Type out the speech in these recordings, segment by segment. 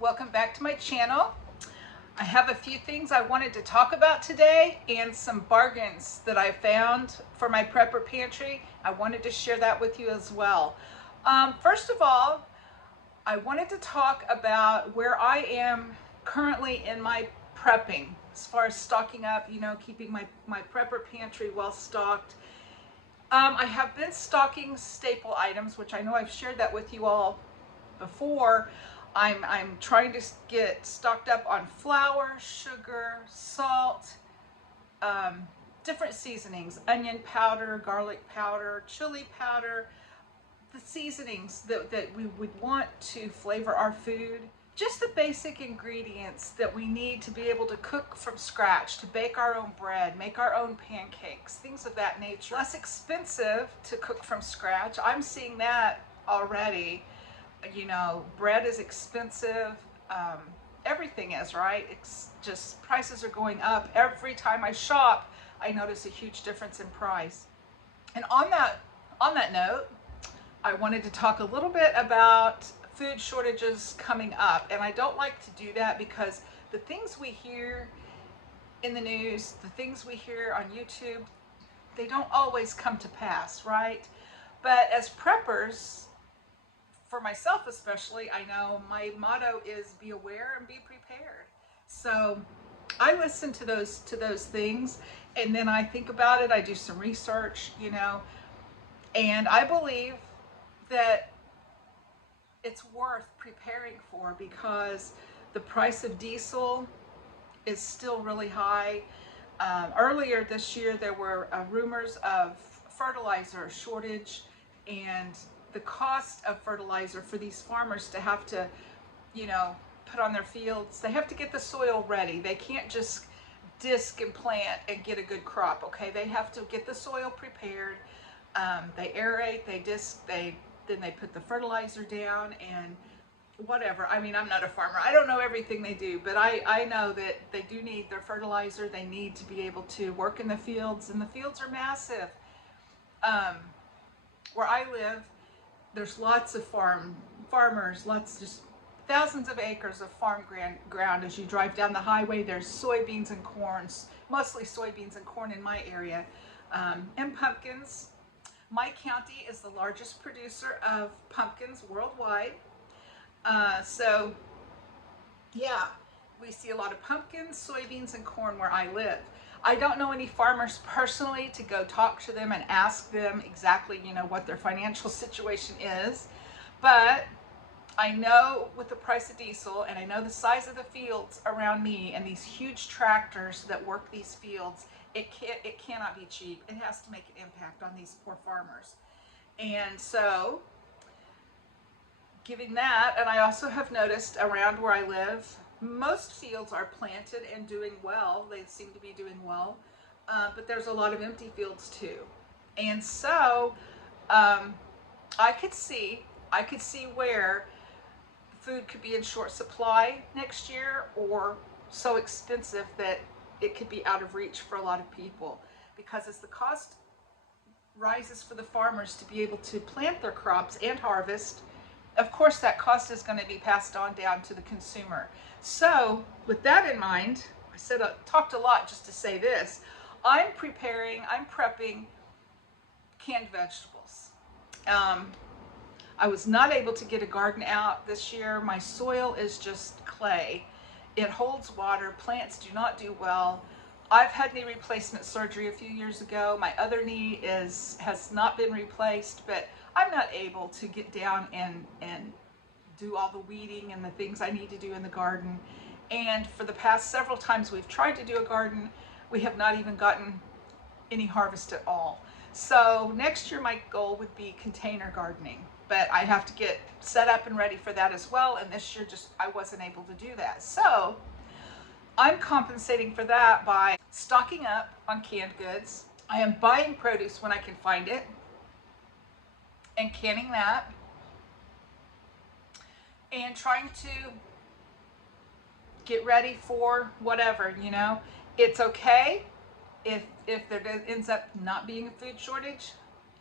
Welcome back to my channel. I have a few things I wanted to talk about today and some bargains that I found for my prepper pantry. I wanted to share that with you as well. First of all, I wanted to talk about where I am currently in my prepping as far as stocking up, keeping my prepper pantry well stocked. I have been stocking staple items, which I know I've shared that with you all before. I'm trying to get stocked up on flour, sugar, salt, different seasonings, onion powder, garlic powder, chili powder, the seasonings that we would want to flavor our food. Just the basic ingredients that we need to be able to cook from scratch, to bake our own bread, make our own pancakes, things of that nature. Less expensive to cook from scratch. I'm seeing that already. Bread is expensive. Everything is, right? It's just prices are going up. Every time I shop, I notice a huge difference in price. And on that note, I wanted to talk a little bit about food shortages coming up. And I don't like to do that because the things we hear in the news, the things we hear on YouTube, they don't always come to pass, right? But as preppers, for myself especially, I know my motto is be aware and be prepared. So I listen to those things, and then I think about it. I do some research, and I believe that it's worth preparing for because the price of diesel is still really high. Earlier this year, there were rumors of fertilizer shortage, and the cost of fertilizer for these farmers to have to, put on their fields, they have to get the soil ready. They can't just disc and plant and get a good crop, okay? They have to get the soil prepared. They aerate, they disc, then they put the fertilizer down and whatever. I mean, I'm not a farmer. I don't know everything they do, but I know that they do need their fertilizer. They need to be able to work in the fields, and the fields are massive. Where I live, there's lots of farmers, just thousands of acres of farm ground. As you drive down the highway, there's soybeans and corn, mostly soybeans and corn in my area, and pumpkins. My county is the largest producer of pumpkins worldwide. So yeah, we see a lot of pumpkins, soybeans, and corn where I live. I don't know any farmers personally to go talk to them and ask them exactly, what their financial situation is. But I know with the price of diesel, and I know the size of the fields around me and these huge tractors that work these fields, it cannot be cheap. It has to make an impact on these poor farmers. And so, given that, and I also have noticed around where I live, most fields are planted and doing well. They seem to be doing well, but there's a lot of empty fields too. And so I could see where food could be in short supply next year, or so expensive that it could be out of reach for a lot of people. Because as the cost rises for the farmers to be able to plant their crops and harvest, of course that cost is going to be passed on down to the consumer. So with that in mind, I talked a lot just to say this. I'm prepping canned vegetables. I was not able to get a garden out this year. My soil is just clay. It holds water. Plants do not do well. I've had knee replacement surgery a few years ago. My other knee has not been replaced, but I'm not able to get down and do all the weeding and the things I need to do in the garden. And for the past several times we've tried to do a garden, we have not even gotten any harvest at all. So next year my goal would be container gardening, but I have to get set up and ready for that as well. And this year I wasn't able to do that. So I'm compensating for that by stocking up on canned goods. I am buying produce when I can find it and canning that, and trying to get ready for whatever, It's okay if there ends up not being a food shortage.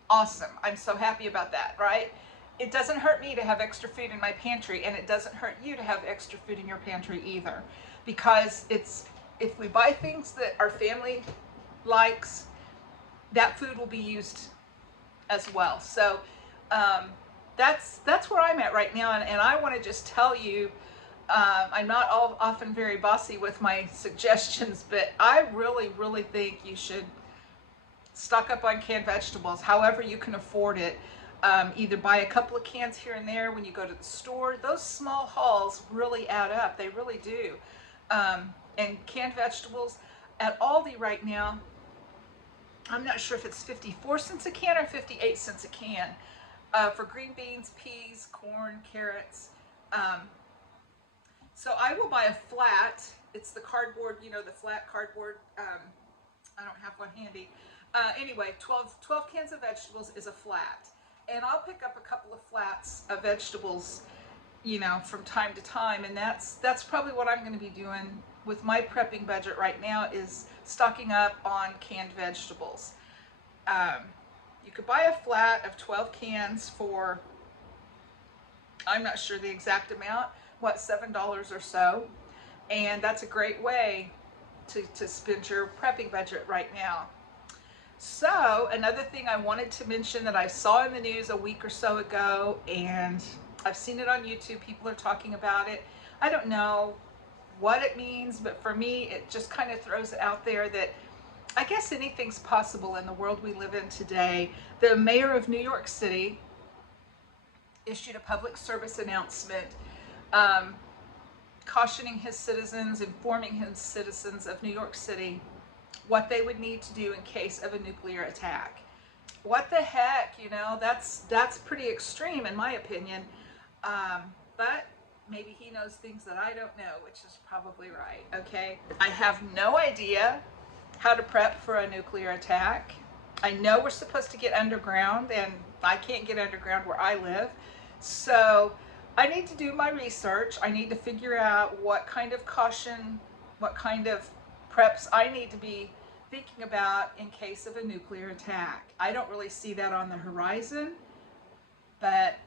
Awesome. I'm so happy about that, right? it doesn't hurt me to have extra food in my pantry, and it doesn't hurt you to have extra food in your pantry either, because if we buy things that our family likes, that food will be used as well. So that's where I'm at right now, and I want to just tell you, I'm not often very bossy with my suggestions, but I really think you should stock up on canned vegetables however you can afford it. Either buy a couple of cans here and there when you go to the store. Those small hauls really add up. They really do. And canned vegetables at Aldi right now, I'm not sure if it's 54 cents a can or 58 cents a can for green beans, peas, corn, carrots. So I will buy a flat. It's the cardboard, you know, the flat cardboard. I don't have one handy. Anyway, 12 cans of vegetables is a flat. And I'll pick up a couple of flats of vegetables, you know, from time to time. And that's probably what I'm going to be doing with my prepping budget right now, is stocking up on canned vegetables. You could buy a flat of 12 cans for, I'm not sure the exact amount, what, $7 or so. And that's a great way to spend your prepping budget right now. So another thing I wanted to mention that I saw in the news a week or so ago, and I've seen it on YouTube, people are talking about it. I don't know what it means, but for me, it just kind of throws it out there that I guess anything's possible in the world we live in today. The mayor of New York City issued a public service announcement cautioning his citizens, informing his citizens of New York City what they would need to do in case of a nuclear attack. What the heck, you know, that's pretty extreme in my opinion, but maybe he knows things that I don't know, which is probably right, okay? I have no idea how to prep for a nuclear attack. I know we're supposed to get underground, and I can't get underground where I live, so I need to do my research. I need to figure out what kind of caution, what kind of preps I need to be thinking about in case of a nuclear attack. I don't really see that on the horizon, but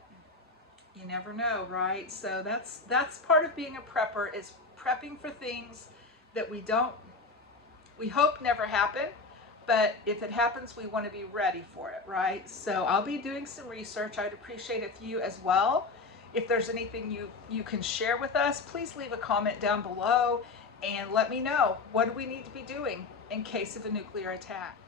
you never know, right? So that's part of being a prepper, is prepping for things that we hope never happen, but if it happens, we want to be ready for it, right? So I'll be doing some research. I'd appreciate if you as well, if there's anything you can share with us, please leave a comment down below and let me know, what do we need to be doing in case of a nuclear attack?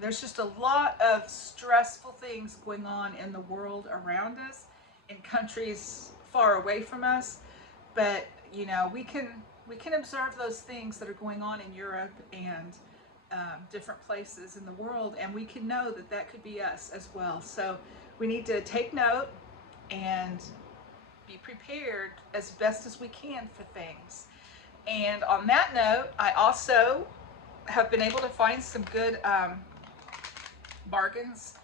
There's just a lot of stressful things going on in the world around us, in countries far away from us, but you know, we can observe those things that are going on in Europe and different places in the world, and we can know that that could be us as well. So we need to take note and be prepared as best as we can for things. And on that note, I also have been able to find some good bargains.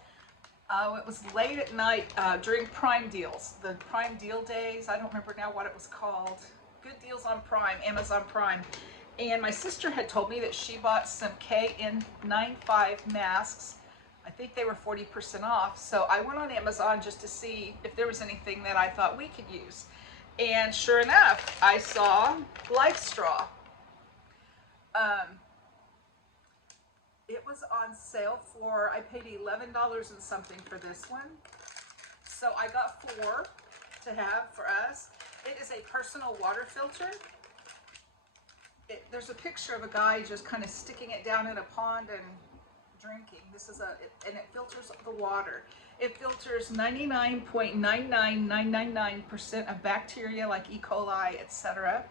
It was late at night during Prime deals, the Prime deal days. I don't remember now what it was called. Good deals on Prime, Amazon Prime. And my sister had told me that she bought some KN95 masks. I think they were 40% off. So I went on Amazon just to see if there was anything that I thought we could use. And sure enough, I saw Life Straw. It was on sale for, I paid $11 and something for this one. So I got 4 to have for us. It is a personal water filter. There's a picture of a guy just kind of sticking it down in a pond and drinking. This is and it filters the water. It filters 99.99999% of bacteria like E. coli, etc.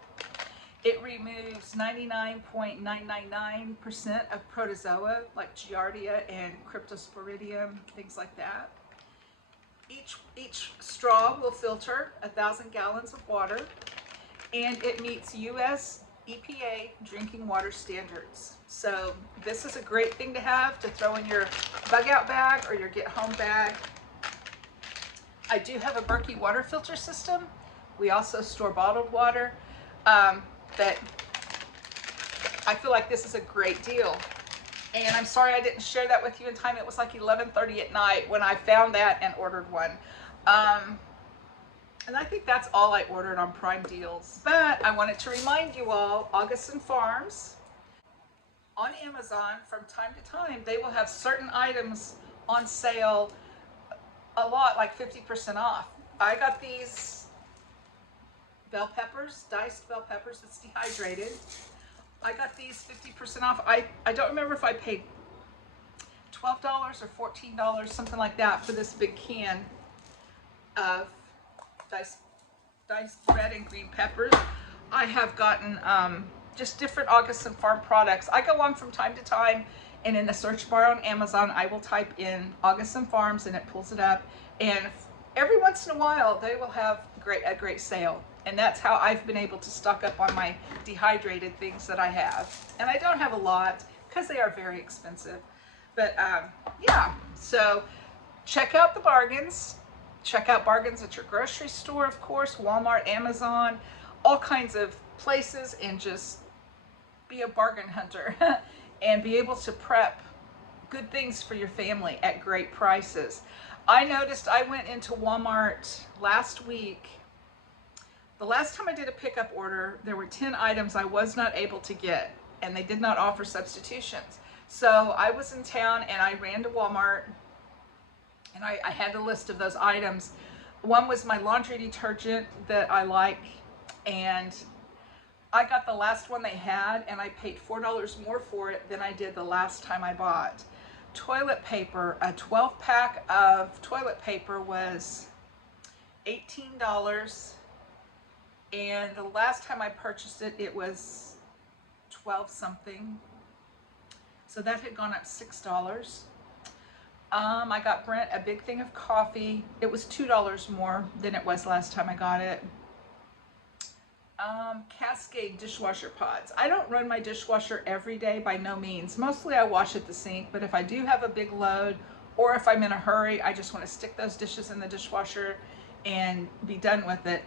It removes 99.999% of protozoa like Giardia and Cryptosporidium, things like that. Each straw will filter 1,000 gallons of water, and it meets U.S. EPA drinking water standards. So this is a great thing to have to throw in your bug out bag or your get home bag. I do have a Berkey water filter system. We also store bottled water, but I feel like this is a great deal. And I'm sorry I didn't share that with you in time. It was like 11:30 at night when I found that and ordered one. Um, and I think that's all I ordered on Prime Deals. But I wanted to remind you all, August and Farms, on Amazon, from time to time, they will have certain items on sale a lot, like 50% off. I got these bell peppers, diced bell peppers, it's dehydrated. I got these 50% off. I don't remember if I paid $12 or $14, something like that, for this big can of diced red and green peppers. I have gotten just different August and Farm products. I go on from time to time, and in the search bar on Amazon, I will type in August and Farms, and it pulls it up. And every once in a while, they will have a great sale. And that's how I've been able to stock up on my dehydrated things that I have. And I don't have a lot because they are very expensive. But yeah, so check out the bargains. Check out bargains at your grocery store, of course, Walmart, Amazon, all kinds of places, and just be a bargain hunter and be able to prep good things for your family at great prices. I noticed I went into Walmart last week. The last time I did a pickup order, there were 10 items I was not able to get, and they did not offer substitutions. So I was in town and I ran to Walmart, and I had the list of those items. One was my laundry detergent that I like, and I got the last one they had, and I paid $4 more for it than I did the last time I bought. Toilet paper, a 12-pack of toilet paper was $18, and the last time I purchased it, it was 12 something. So that had gone up $6. I got Brent a big thing of coffee. It was $2 more than it was last time I got it. Cascade dishwasher pods. I don't run my dishwasher every day, by no means. Mostly I wash at the sink, but if I do have a big load, or if I'm in a hurry, I just want to stick those dishes in the dishwasher and be done with it.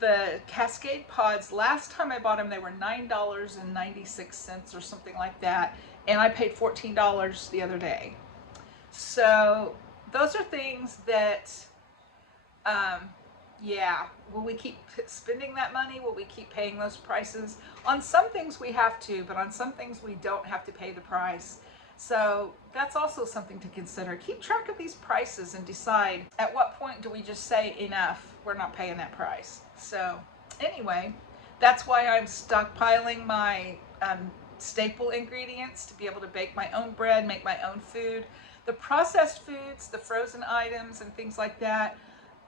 The Cascade pods, last time I bought them, they were $9.96 or something like that, and I paid $14 the other day. So those are things that, yeah, will we keep spending that money? Will we keep paying those prices? On some things we have to, but on some things we don't have to pay the price. So that's also something to consider. Keep track of these prices and decide at what point do we just say enough, we're not paying that price. So anyway, that's why I'm stockpiling my staple ingredients to be able to bake my own bread, make my own food. The processed foods, the frozen items and things like that,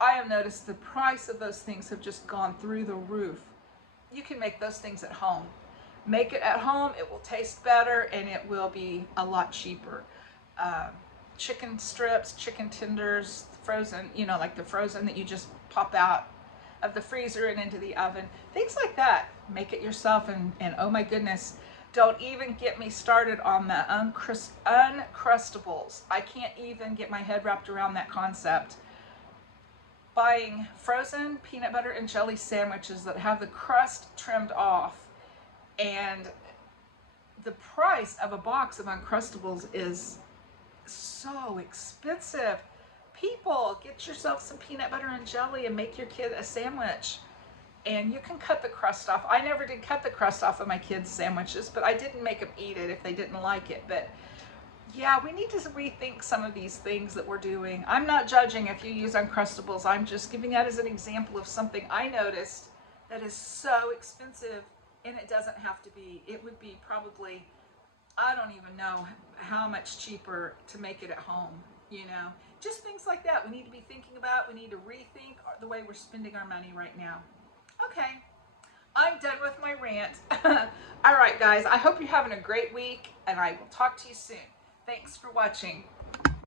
I have noticed the price of those things have just gone through the roof. You can make those things at home. Make it at home, it will taste better, and it will be a lot cheaper. Chicken strips, chicken tenders, frozen, you know, like the frozen that you just pop out of the freezer and into the oven. Things like that. Make it yourself, and oh my goodness, don't even get me started on the Uncrustables. I can't even get my head wrapped around that concept. Buying frozen peanut butter and jelly sandwiches that have the crust trimmed off, and the price of a box of Uncrustables is so expensive. People, get yourself some peanut butter and jelly and make your kid a sandwich. And you can cut the crust off. I never did cut the crust off of my kids' sandwiches, but I didn't make them eat it if they didn't like it. But yeah, we need to rethink some of these things that we're doing. I'm not judging if you use Uncrustables. I'm just giving that as an example of something I noticed that is so expensive, and it doesn't have to be. It would be probably, I don't even know how much cheaper to make it at home, you know. Just things like that we need to be thinking about. We need to rethink the way we're spending our money right now. Okay, I'm done with my rant. All right, guys, I hope you're having a great week, and I will talk to you soon. Thanks for watching.